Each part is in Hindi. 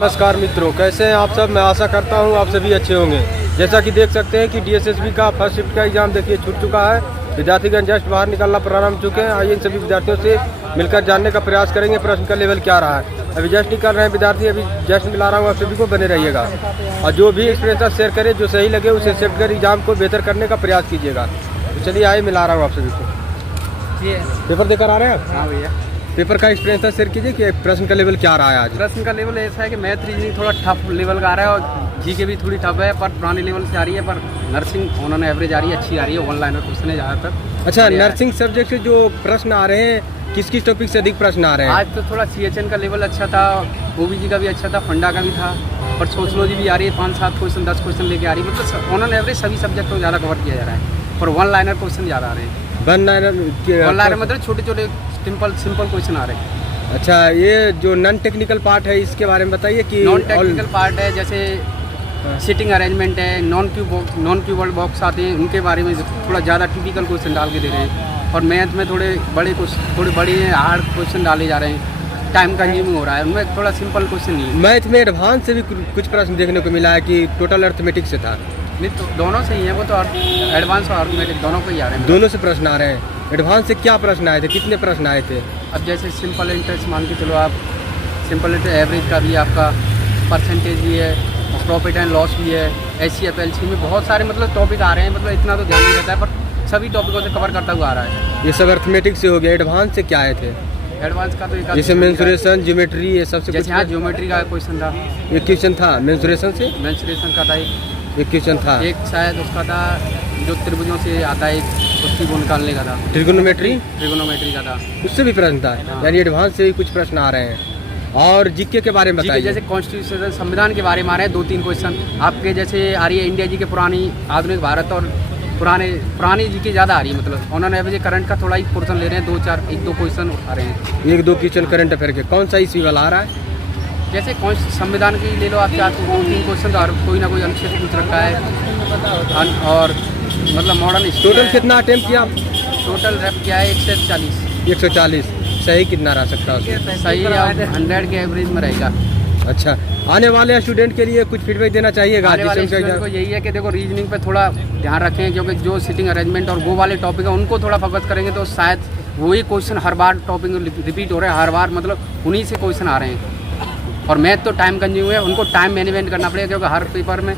नमस्कार मित्रों, कैसे हैं आप सब। मैं आशा करता हूं आप सभी अच्छे होंगे। जैसा कि देख सकते हैं कि डीएसएसबी का फर्स्ट शिफ्ट का एग्जाम देखिए छूट चुका है। विद्यार्थीगण जस्ट बाहर निकलना प्रारंभ हो चुके हैं। आइए इन सभी विद्यार्थियों से मिलकर जानने का प्रयास करेंगे प्रश्न का लेवल क्या रहा है। अभी जस्ट निकल रहे हैं विद्यार्थी, अभी जस्ट मिला रहा हूँ आप सभी को, बने रहिएगा और जो भी एक्सपीरियंस शेयर करें, जो सही लगे उसे एक्सेप्ट कर एग्जाम को बेहतर करने का प्रयास कीजिएगा। तो चलिए आइए मिला रहा हूँ आप सभी को। पेपर देकर आ रहे हैं आप? हाँ भैया। पेपर का एक्सपीरियंस शेयर कीजिए कि प्रश्न का लेवल क्या रहा है आज। प्रश्न का लेवल ऐसा है कि मैथ रीजनिंग थोड़ा टफ लेवल का आ रहा है और जीके भी थोड़ी टफ है, पर पुराने लेवल से आ रही है। पर नर्सिंग उन्होंने एवरेज आ रही है, अच्छी आ रही है। ऑनलाइन क्वेश्चन है ज़्यादातर। अच्छा, नर्सिंग सब्जेक्ट से जो प्रश्न आ रहे हैं, किस किस टॉपिक से अधिक प्रश्न आ रहे हैं? आज तो थोड़ा CHN का लेवल अच्छा था, OBG का भी अच्छा था, फंडा का भी था, पर सोशलॉजी भी आ रही है। 5-7 क्वेश्चन 10 क्वेश्चन लेके आ रही है। मतलब उन्होंने एवरेज सभी सब्जेक्ट को ज़्यादा कवर किया जा रहा है, पर वन लाइनर क्वेश्चन ज़्यादा आ रहे हैं। वन लाइनर मतलब छोटे छोटे सिंपल क्वेश्चन आ रहे हैं। अच्छा, ये जो नॉन टेक्निकल पार्ट है इसके बारे में बताइए कि नॉन टेक्निकल पार्ट है, जैसे सिटिंग अरेंजमेंट है, नॉन क्यूबॉल्ड बॉक्स आते हैं, उनके बारे में थोड़ा ज़्यादा टिपिकल क्वेश्चन डाल के दे रहे हैं। और मैथ में थोड़े बड़े हार्ड क्वेश्चन डाले जा रहे हैं। टाइम कंज्यूमिंग हो रहा है, उनमें थोड़ा सिंपल क्वेश्चन नहीं है। मैथ में एडवांस से भी कुछ प्रश्न देखने को मिला है कि टोटल अर्थमेटिक से था। नहीं तो दोनों से ही है वो तो, एडवांस और अर्थमेटिक दोनों को ही आ रहे हैं। दोनों से प्रश्न आ रहे हैं। एडवांस से क्या प्रश्न आए थे, कितने प्रश्न आए थे? अब जैसे सिंपल इंटरेस्ट मान के चलो आप, सिंपल इंटरेस्ट एवरेज का भी आपका परसेंटेज भी है, प्रॉफिट एंड लॉस भी है, HCF LC में बहुत सारे मतलब टॉपिक आ रहे हैं। मतलब इतना तो ध्यान नहीं रहता है, पर सभी टॉपिकों से कवर करता हुआ आ रहा है। ये सब अर्थमेटिक से हो गया। एडवांस से क्या आए थे? एडवांस का तो जैसे मेंसुरेशन, ज्योमेट्री, ये सबसे जैसे हाँ ज्योमेट्री का क्वेश्चन था, एक क्वेश्चन था। मेंसुरेशन से मेंसुरेशन का था एक क्वेश्चन था। एक शायद उसका था जो त्रिभुजों से आता है, उसकी वो निकालने का था। ट्रिगोनोमेट्री का था, उससे भी प्रश्न था। हाँ। यानी एडवांस से भी कुछ प्रश्न आ रहे हैं। और जीके के बारे में बताइए। जैसे कॉन्स्टिट्यूशन संविधान के बारे में आ रहे हैं 2-3 क्वेश्चन आपके। जैसे आ रही है इंडिया जी के पुरानी आधुनिक भारत और पुरानी जी की ज़्यादा आ रही है। मतलब उन्होंने अभी करंट का थोड़ा ही पोर्सन ले रहे हैं, 1-2 क्वेश्चन आ रहे हैं। 1-2 क्वेश्चन करंट अफेयर के। कौन सा इसी वाला आ रहा है? जैसे संविधान की ले लो आप, 4-3 क्वेश्चन तो कोई ना कोई अनुच्छेद पूछ रखा है। और मतलब मॉडर्न टोटल कितना अटेम्प्ट किया? टोटल रैप किया है 140। सही कितना रह सकता है? सही 100 के एवरेज में रहेगा। अच्छा, आने वाले स्टूडेंट के लिए कुछ फीडबैक देना चाहिएगा? आने वाले स्टूडेंट को यही है कि देखो रीजनिंग पे थोड़ा ध्यान रखें, क्योंकि जो सिटिंग अरेंजमेंट और वो वाले टॉपिक है उनको थोड़ा फोकस करेंगे तो शायद वही क्वेश्चन हर बार टॉपिक रिपीट हो रहे हैं, हर बार मतलब उन्हीं से क्वेश्चन आ रहे हैं। और मैथ तो टाइम कंज्यूम है, उनको टाइम मैनेजमेंट करना पड़ेगा, क्योंकि हर पेपर में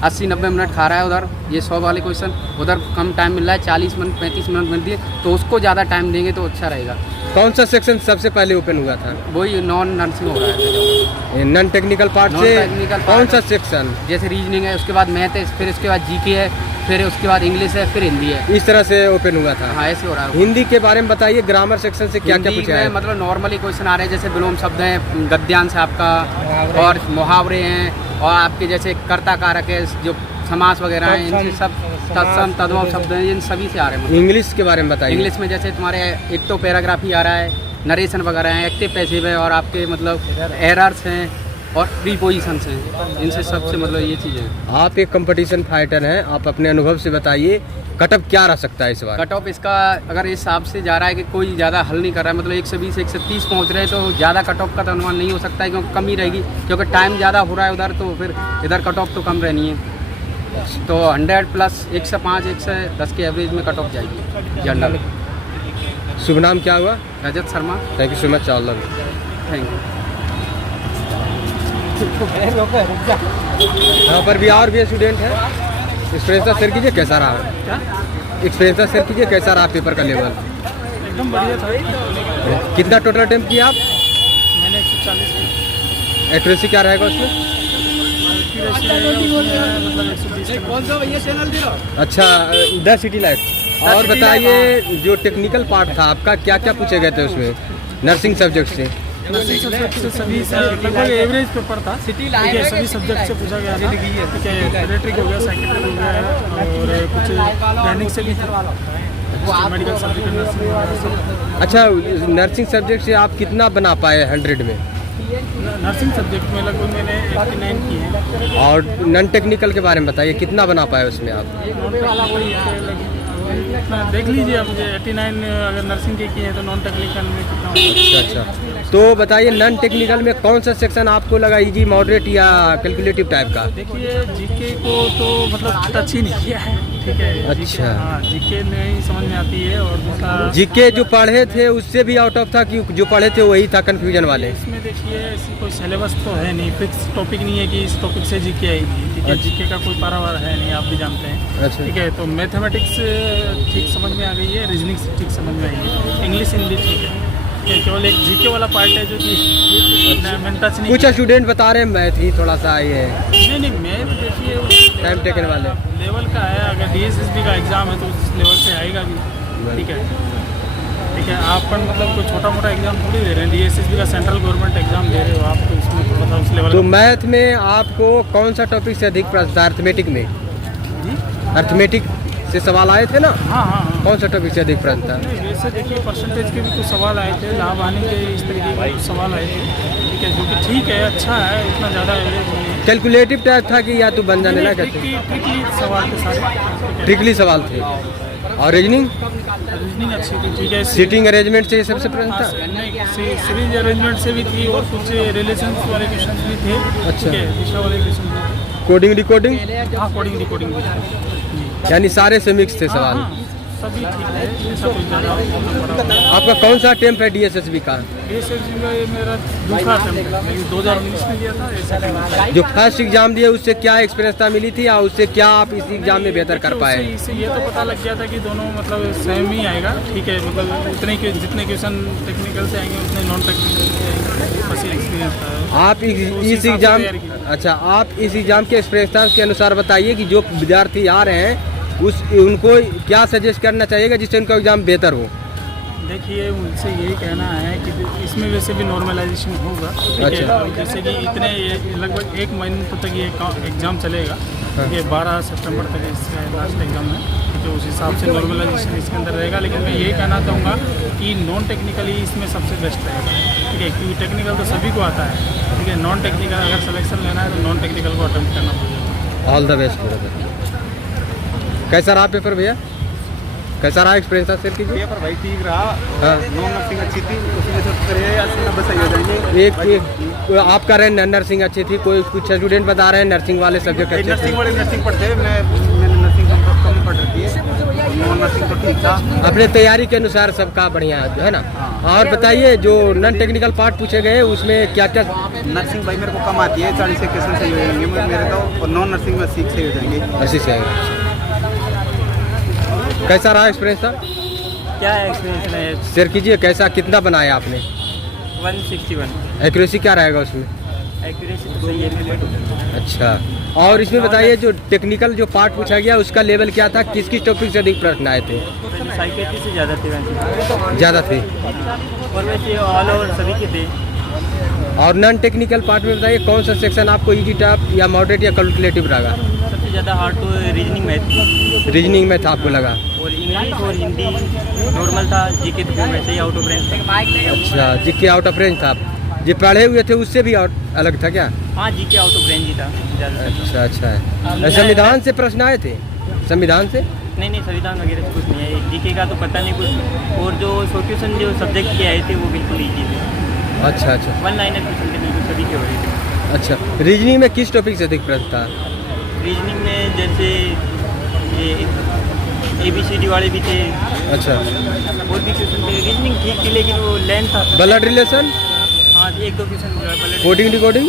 80-90 मिनट खा रहा है उधर ये 100 वाले क्वेश्चन, उधर कम टाइम मिल रहा है, 40 मिनट 35 मिनट मिलती है, तो उसको ज़्यादा टाइम देंगे तो अच्छा रहेगा। कौन सा सेक्शन सबसे पहले ओपन हुआ था? वही नॉन नर्सिंग हो रहा है, नॉन टेक्निकल पार्ट से। कौन सा सेक्शन? जैसे रीजनिंग है, उसके बाद मैथ है, फिर उसके बाद जीके है, फिर उसके बाद इंग्लिश है, फिर हिंदी है। इस तरह से ओपन हुआ था। हाँ, ऐसे हो रहा है। हिंदी के बारे में बताइए, ग्रामर सेक्शन से क्या क्या पूछा है? मतलब नॉर्मली क्वेश्चन आ रहे हैं, जैसे विलोम शब्द हैं, गद्यांश है आपका, और मुहावरे हैं, और आपके जैसे कर्ता कारक है, जो समास वगैरह हैं, इनसे सब तत्सम तद्भव शब्द हैं, इन सभी से आ रहे हैं। इंग्लिश के बारे में बताइए। इंग्लिश में जैसे तुम्हारे एक तो पैराग्राफ ही आ रहा है, नरेशन वगैरह हैं, एक्टिव पैसिव है, और आपके मतलब एरर्स हैं और प्रीपोजिशंस हैं, इनसे सबसे मतलब ये चीज़ें हैं। आप एक कंपटीशन फाइटर हैं, आप अपने अनुभव से बताइए कट ऑफ क्या रह सकता है इस बार? कट ऑफ इसका अगर इस हिसाब से जा रहा है कि कोई ज़्यादा हल नहीं कर रहा है, मतलब 120-130 पहुँच रहे हैं, तो ज़्यादा कट ऑफ का तो अनुमान नहीं हो सकता है, क्योंकि कम ही रहेगी, क्योंकि टाइम ज़्यादा हो रहा है उधर, तो फिर इधर कट ऑफ तो कम रहनी है। तो 100 प्लस 105, 110 के एवरेज में कट ऑफ जाएगी जनरल। शुभ नाम क्या हुआ? Rajat Sharma. Thank you so much. All the thank you. यहाँ पर भी और भी स्टूडेंट है। एक्सपीरियंस शेयर कीजिए, कैसा रहा? एक्सपीरियंस शेयर कीजिए, कैसा रहा पेपर का लेवल? एकदम बढ़िया था। कितना टोटल अटेम्प्ट किया आप? मैंने 140। एक्यूरेसी क्या रहेगा उसमें? अच्छा, 10 सिटी लाइट। और बताइए, जो टेक्निकल पार्ट था आपका, क्या क्या पूछे गए थे उसमें नर्सिंग सब्जेक्ट से? नर्सिंग सब्जेक्ट से सभी लगभग एवरेज पेपर था। सभी सब्जेक्ट से पूछा गया था। इलेक्ट्रिक हो गया, साइकेट्रिक हो गया, और कुछ दैनिक से भी था, मेडिकल सब्जेक्ट, नर्सिंग। अच्छा, नर्सिंग सब्जेक्ट से आप कितना बना पाए 100 में? नर्सिंग सब्जेक्ट में लगभग मैंने 89 की है। और नॉन टेक्निकल के बारे में बताइए, कितना बना पाए उसमें आप? देख लीजिए आप, मुझे 89 अगर नर्सिंग के किए हैं तो नॉन टेक्निकल में कितना अच्छा अच्छा। तो बताइए नॉन टेक्निकल में कौन सा सेक्शन आपको लगा इजी, मॉडरेट या कैलकुलेटिव टाइप का? देखिए जीके को तो मतलब टच ही नहीं किया है, ठीक है। अच्छा। हाँ, जीके नहीं समझ में आती है। और दूसरा जीके जो पढ़े थे उससे भी आउट ऑफ था कि जो पढ़े थे वही था कंफ्यूजन वाले? इसमें देखिए ऐसी कोई सिलेबस तो है नहीं, फिक्स टॉपिक नहीं है कि इस टॉपिक से जीके आएगी, ठीक है। अच्छा। जीके का कोई पारावार है नहीं, आप भी जानते हैं, अच्छा। ठीक है। तो मैथमेटिक्स ठीक समझ में आ गई है, रीजनिंग ठीक समझ में आई है, इंग्लिश हिंदी ठीक है। ये केवल एक जीके वाला पार्ट है जो कि मैंने टच नहीं कुछ स्टूडेंट बता रहे हैं मैथ ही थोड़ा सा ये नहीं मैथ देखिए उस टाइम टेकन वाले लेवल का है। अगर DSSB का एग्ज़ाम है तो उस लेवल से आएगा भी, ठीक है। ठीक है, आप पर मतलब कोई छोटा मोटा एग्जाम थोड़ी दे रहे हैं, DSSB का सेंट्रल गवर्नमेंट एग्जाम दे रहे हो आप, तो उसमें थोड़ा सा उस लेवल तो मैथ में आपको कौन सा टॉपिक से अधिक प्रश्न था? अर्थमेटिक में? जी अर्थमेटिक से सवाल आए थे ना? हाँ हाँ हाँ। कौन सा टॉपिक से अधिक प्रश्न था? नहीं वैसे देखिए परसेंटेज के भी कुछ सवाल आए थे, लाभ हानि के इस तरीके के कुछ सवाल आए थे, ठीक है। जो कि ठीक है, अच्छा है, इतना ज़्यादा एवरेज नहीं है। कैलकुलेटिव टाइप था कि या तो बन जाने लगा? ट्रिकली सवाल के साथ ट्रिकली सवाल थे। और रीजनिंग रीजनिंग अच्छी थी, ठीक है। सीटिंग अरेंजमेंट से ये सबसे प्रश्न था? सीरीज अरेंजमेंट से भी थी और कुछ रिलेशन वाले क्वेश्चन भी थे, अच्छा। ठीक है। दिशा वाले क्वेश्चन भी कोडिंग डिकोडिंग हाँ, कोडिंग डिकोडिंग भी था। यानी सारे से मिक्स थे हाँ, सवाल? हाँ, सभी ठीक है, ऐसा कुछ ज़्यादा बड़ा आपका कौन सा अटेम्प्ट है DSSB का? DSSB का ये मेरा दूसरा अटेम्प्ट है, मैं 2019 में दिया था, ऐसा अटेम्प्ट। जो फर्स्ट एग्जाम दिए उससे क्या एक्सपीरियंसता मिली थी या उससे क्या आप इस एग्जाम में बेहतर कर पाए? इससे ये तो पता लग गया था कि दोनों मतलब सेम ही आएगा, ठीक है। मतलब उतने के जितने क्वेश्चन टेक्निकल से आएंगे उतने नॉन टेक्निकल से आएंगे, बस ये एक्सपीरियंस था। आप इस एग्जाम अच्छा आप इस एग्जाम के एक्सपीरियंसता के अनुसार बताइए कि जो विद्यार्थी आ रहे हैं उनको क्या सजेस्ट करना चाहिएगा जिससे उनका एग्जाम बेहतर हो? देखिए उनसे यही कहना है कि इसमें वैसे भी नॉर्मलाइजेशन होगा, ठीक है। अच्छा। तो जैसे कि इतने लगभग 1 महीने तक ये एग्ज़ाम चलेगा, ठीक है। 12 सितंबर तक इसका लास्ट एग्ज़ाम है, ठीक है। उस हिसाब से नॉर्मलाइजेशन इसके अंदर रहेगा। लेकिन मैं यही कहना चाहूँगा कि नॉन टेक्निकली इसमें सबसे बेस्ट रहेगा, ठीक है। क्योंकि टेक्निकल तो सभी को आता है, ठीक है। नॉन टेक्निकल अगर सिलेक्शन लेना है तो नॉन टेक्निकल को अटेम्प्ट करना पड़ेगा। All the best brother. कैसा रहा पेपर भैया? कैसा रहा एक्सपीरियंस? शेयर कीजिए। पेपर भाई ठीक रहा, हाँ। नॉन नर्सिंग अच्छी थी, उसमें से 80-90 सही हो जाएंगे। एक आपका रहे नर्सिंग अच्छी थी, कोई कुछ स्टूडेंट बता रहे हैं नर्सिंग वाले सब्जेक्ट अच्छे थे। नर्सिंग वाले नर्सिंग पढ़ते हैं, मैंने नर्सिंग कम पढ़ रखी है, नॉन नर्सिंग तो ठीक था। अपने तैयारी के अनुसार सबका बढ़िया है ना? और बताइए जो नॉन टेक्निकल पार्ट पूछे गए उसमें क्या क्या? नर्सिंग भाई मेरे को कम आती है, 40 क्वेश्चन सही हो जाएंगे मेरे तो, और नॉन नर्सिंग में 60 सही हो जाएंगे। ऐसी से कैसा रहा एक्सपीरियंस था? क्या एक्सपीरियंस है? शेयर कीजिए, कैसा कितना बनाया आपने? 161 एक्यूरेसी क्या रहेगा उसमें? एक्यूरेसी तो सही है। अच्छा, और इसमें बताइए जो टेक्निकल जो पार्ट पूछा गया उसका लेवल क्या था? किस किस टॉपिक से अधिक प्रश्न आए थे? साइकेट्री से ज़्यादा थे वैसे, ज़्यादा थे। और वैसे ऑल ओवर सभी के थे। और नॉन टेक्निकल पार्ट में बताइए कौन सा सेक्शन आपको इजी टाइप या मॉडरेट या कैलकुलेटिव लगा? सबसे ज़्यादा हार्ड तो रीजनिंग में थी, रीजनिंग में था आपको लगा? और इंग्लिश और हिंदी नॉर्मल था, जीके तो वैसे ही आउट ऑफ रेंज था। अच्छा, जीके आउट ऑफ रेंज था। जो पढ़े हुए थे उससे भी अलग था क्या? हाँ, जीके आउट ऑफ रेंज ही था ज़्यादा। अच्छा अच्छा है। संविधान से प्रश्न आए थे? संविधान से? नहीं संविधान वगैरह से कुछ नहीं है, जीके का तो पता नहीं कुछ। और जो क्वेश्चन जो सब्जेक्ट के आए थे वो बिल्कुल ईजी थे। अच्छा अच्छा 1 लाइनर क्वेश्चन थे, बिल्कुल सभी के हो रहे थे। अच्छा, रीजनिंग में किस टॉपिक से अधिक प्रश्न था? रीजनिंग में जैसे ये ABCD वाले भी थे। अच्छा, और भी क्वेश्चन थे, रीजनिंग ठीक थी लेकिन वो लेंथ था। ब्लड रिलेशन, हाँ 1-2 क्वेश्चन कोडिंग डिकोडिंग,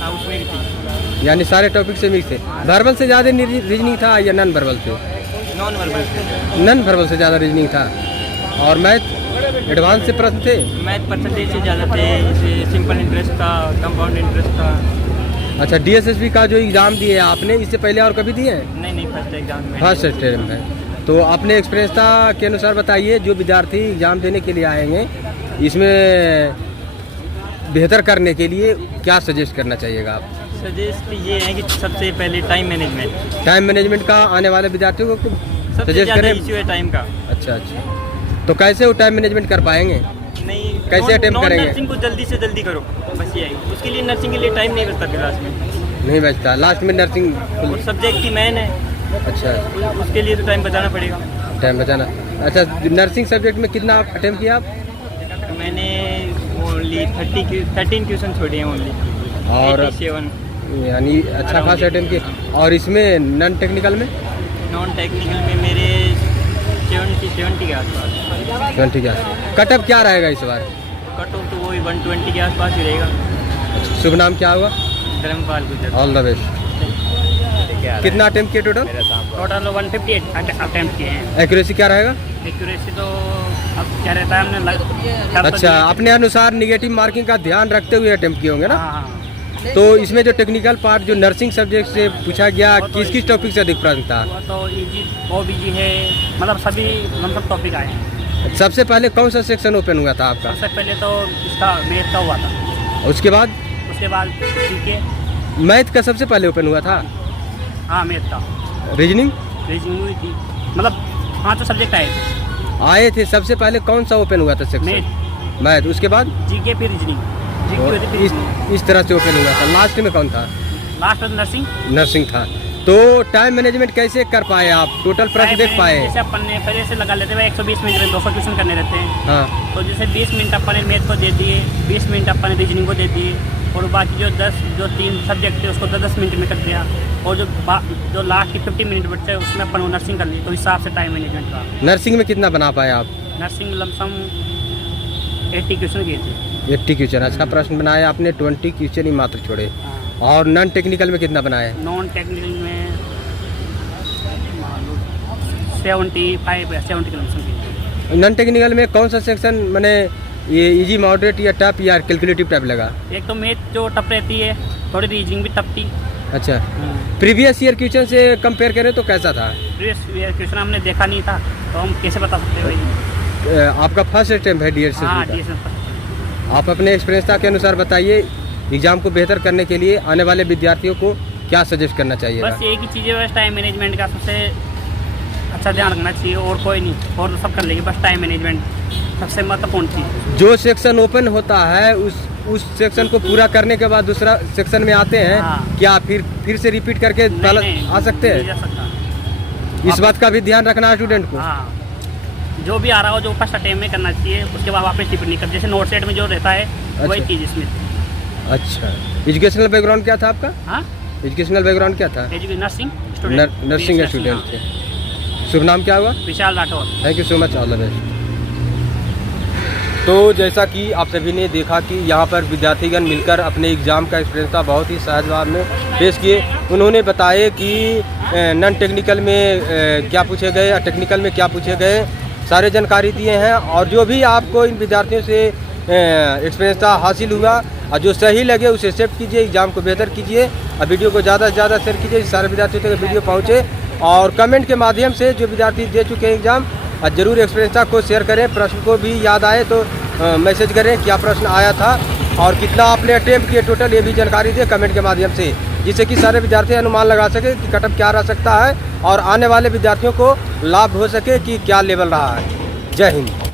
हाँ उसमें भी थी। यानी सारे टॉपिक से मिक्स थे। वर्बल से ज़्यादा रीजनिंग था या नॉन वर्बल से? नॉन वर्बल नॉन वर्बल से ज़्यादा रीजनिंग था। और मैथ एडवांस से प्रश्न थे? मैथ परसेंटेज से ज़्यादा थे, जैसे सिंपल इंटरेस्ट था, कंपाउंड इंटरेस्ट था। अच्छा, DSSB का जो एग्ज़ाम दिए आपने इससे पहले और कभी दिए हैं? नहीं फर्स्ट एग्जाम में। फर्स्ट अटेम्प्ट है। तो अपने एक्सपीरियंसता के अनुसार बताइए जो विद्यार्थी एग्ज़ाम देने के लिए आएंगे इसमें बेहतर करने के लिए क्या सजेस्ट करना चाहिएगा आप? सजेस्ट ये है कि सबसे पहले टाइम मैनेजमेंट। टाइम मैनेजमेंट का आने वाले विद्यार्थियों को सबसे सजेस्ट ज़्यादा करें? इश्यू है टाइम का। अच्छा अच्छा, तो कैसे वो टाइम मैनेजमेंट कर पाएंगे? नहीं, कैसे अटेम्प्ट करेंगे? नर्सिंग को जल्दी से जल्दी करो, बस ये है। उसके लिए नर्सिंग के लिए टाइम नहीं बचता फिर लास्ट में। नहीं बचता लास्ट में नर्सिंग? और सब्जेक्ट की मैन है, अच्छा, उसके लिए तो टाइम बचाना पड़ेगा। टाइम बचाना। अच्छा, नर्सिंग सब्जेक्ट में कितना अटेम्प्ट किया आप? मैंने की 13 क्वेश्चन छोड़े हैं ओनली। और 87 यानी अच्छा खासा अटेम्प्ट किए। और इसमें नॉन टेक्निकल में नॉन टेक्निकल में मेरे 70 के आसपास। 20 के आसपास। कट ऑफ क्या रहेगा इस बार? कट ऑफ तो वही 120 के आसपास ही रहेगा। शुभ नाम क्या होगा? धर्मपाल गुजर। All the best. कितना अटेम्प्ट किए टोटल? टोटल 158 अटेम्प्ट किए हैं। एक्यूरेसी क्या रहेगा? एक्यूरेसी तो अब क्या रहता है हमने अच्छा, अपने अनुसार निगेटिव मार्किंग का ध्यान रखते हुए अटेम्प्ट किए होंगे ना? हाँ, तो इसमें जो टेक्निकल पार्ट जो नर्सिंग सब्जेक्ट से पूछा गया, किस किस टॉपिक से अधिक प्रश्न था? वो तो इजी बहुत इजी है, मतलब सभी लमसम टॉपिक आए हैं। सबसे पहले कौन सा सेक्शन ओपन हुआ था आपका? सबसे पहले तो इसका मैथ का हुआ था, उसके बाद उसके बाद जीके। मैथ का सबसे पहले ओपन हुआ था। हाँ, मैथ का। रीजनिंग रीजनिंग हुई थी, मतलब 5 सब्जेक्ट आए थे। सबसे पहले कौन सा ओपन हुआ था थे। सेक्शन? Math, math. उसके बाद जीके, फिर रीजनिंग। जीके हुई थी, फिर रीजनिंग। इस तरह से ओपन हुआ था। लास्ट में कौन था? लास्ट में नर्सिंग। नर्सिंग था। तो टाइम मैनेजमेंट कैसे कर पाए आप? टोटल प्रश्न देख पाए? जैसे अपन ने पहले से लगा लेते हैं 120 मिनट में 200 क्वेश्चन करने रहते हैं। हाँ। तो जैसे 20 मिनट अपन ने मैथ को दे दिए, 20 मिनट अपन ने रीजनिंग को दे दिए, और बाकी जो 3 सब्जेक्ट थे उसको 10 मिनट में कर दिया, और जो लास्ट की 50 मिनट बचते हैं उसमें अपन वो नर्सिंग कर ली। तो हिसाब से टाइम मैनेजमेंट का। नर्सिंग में कितना बना पाए आप? नर्सिंग लमसम 80 क्वेश्चन किए थे। 80 क्वेश्चन। अच्छा प्रश्न बनाया आपने। 20 क्वेश्चन ही मात्र छोड़े। और नॉन टेक्निकल में कितना बनाए? नॉन टेक्निकल में 75 या 70 के लमसम किए। नॉन टेक्निकल में कौन सा सेक्शन मैंने ये इजी, मॉडरेट या टफ या कैलकुलेटिव टाइप लगा? एक तो मैथ जो टफ रहती है, थोड़ी रीजनिंग भी टफ थी। अच्छा, प्रीवियस ईयर क्वेश्चन से कंपेयर करें तो कैसा था? प्रीवियस क्वेश्चन हमने देखा नहीं था, तो हम कैसे बता सकते हैं भाई? आपका फर्स्ट अटेम्प्ट है DSS हाँ, का। DSS। आप अपने एक्सपीरियंस के अनुसार बताइए, एग्जाम को बेहतर करने के लिए आने वाले विद्यार्थियों को क्या सजेस्ट करना चाहिए? बस एक ही चीज़ है, बस टाइम मैनेजमेंट का सबसे अच्छा ध्यान रखना चाहिए, और कोई नहीं, और तो सब कर लेंगे, बस टाइम मैनेजमेंट सबसे महत्वपूर्ण चीज़। जो सेक्शन ओपन होता है उस सेक्शन को पूरा करने के बाद दूसरा सेक्शन में आते हैं। हाँ। क्या फिर से रिपीट करके नहीं, आ सकते नहीं हैं? जा सकता। इस बात का भी ध्यान रखना है स्टूडेंट को। हाँ, जो भी आ रहा हो जो फर्स्ट अटेम्प्ट में करना चाहिए, उसके बाद वापस रिपीट नहीं कर, जैसे नोट सेट में जो रहता है वही अच्छा। चीज़ इसमें। अच्छा, एजुकेशनल बैकग्राउंड क्या था आपका? हाँ, एजुकेशनल बैकग्राउंड क्या था? Nursing nursing student. स्टूडेंट थे। शुभ नाम क्या हुआ? Vishal Rathore. Thank you so much, all the best. तो जैसा कि आप सभी ने देखा कि यहाँ पर विद्यार्थीगण मिलकर अपने एग्ज़ाम का एक्सपीरियंस था बहुत ही सहज भाव में पेश किए। उन्होंने बताया कि नॉन टेक्निकल में क्या पूछे गए और टेक्निकल में क्या पूछे गए, सारे जानकारी दिए हैं। और जो भी आपको इन विद्यार्थियों से एक्सपीरियंस था हासिल हुआ, और जो सही लगे उसे एक्सेप्ट कीजिए, एग्ज़ाम को बेहतर कीजिए, और वीडियो को ज़्यादा से ज़्यादा शेयर कीजिए, सारे विद्यार्थियों तक वीडियो पहुँचे। और कमेंट के माध्यम से जो विद्यार्थी दे चुके हैं एग्ज़ाम, ज़रूर एक्सपीरियंस को शेयर करें। प्रश्न को भी याद आए तो मैसेज करें क्या प्रश्न आया था और कितना आपने अटेम्प्ट किए टोटल, ये भी जानकारी दें कमेंट के माध्यम से, जिससे कि सारे विद्यार्थी अनुमान लगा सके कि कट ऑफ क्या रह सकता है और आने वाले विद्यार्थियों को लाभ हो सके कि क्या लेवल रहा है। जय हिंद।